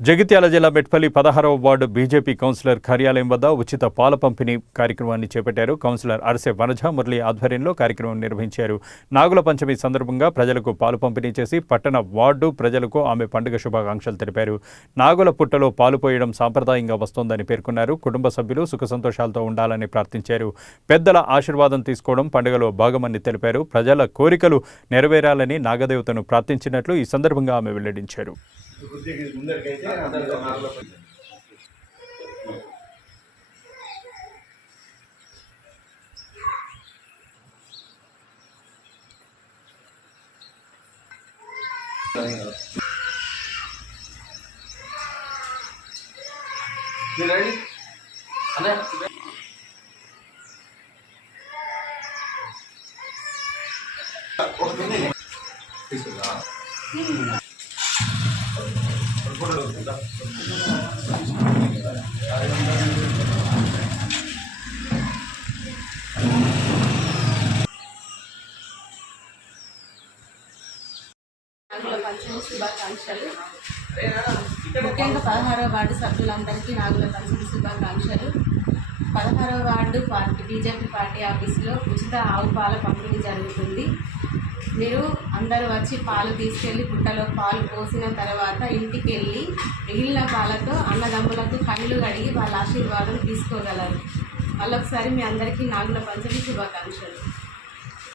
జగిత్యాల జిల్లా Metpally 16వ ward BJP councillor కార్యాలయం వద్ద ఉచిత పాల పంపిణీ కార్యక్రమాన్ని చేపట్టారు. కౌన్సిలర్ అరసె వనజ మురళి ఆధ్వర్యంలో కార్యక్రమం నిర్వహించారు. నాగుల పంచమి సందర్భంగా ప్రజలకు పాలు పంపిణీ చేసి పట్టణ వార్డు ప్రజలకు ఆమె పండుగ శుభాకాంక్షలు తెలిపారు. నాగుల పుట్టలో పాలు పోయడం సాంప్రదాయంగా వస్తోందని పేర్కొన్నారు. కుటుంబ సభ్యులు సుఖ సంతోషాలతో ఉండాలని ప్రార్థించారు. పెద్దల ఆశీర్వాదం తీసుకోవడం పండుగలో భాగమని తెలిపారు. ప్రజల కోరికలు నెరవేరాలని నాగదేవతను ప్రార్థించినట్లు ఈ సందర్భంగా ఆమె వెల్లడించారు. నాగుల పంచమి శుభాకాంక్షలు. ముఖ్యంగా 16వ వార్డు సభ్యులందరికీ నాగుల పంచమి శుభాకాంక్షలు. 16వ వార్డు బీజేపీ పార్టీ ఆఫీసులో ఉచిత ఆవు పాల పంపిణీ జరుగుతుంది. మీరు అందరూ వచ్చి పాలు తీసుకెళ్ళి పుట్టలో పాలు పోసిన తర్వాత ఇంటికి వెళ్ళి మిగిలిన పాలతో అన్నదమ్ములకు కళ్ళు కడిగి వాళ్ళ ఆశీర్వాదం తీసుకోగలరు. మళ్ళొకసారి మీ అందరికీ నాగుల పంచమి శుభాకాంక్షలు.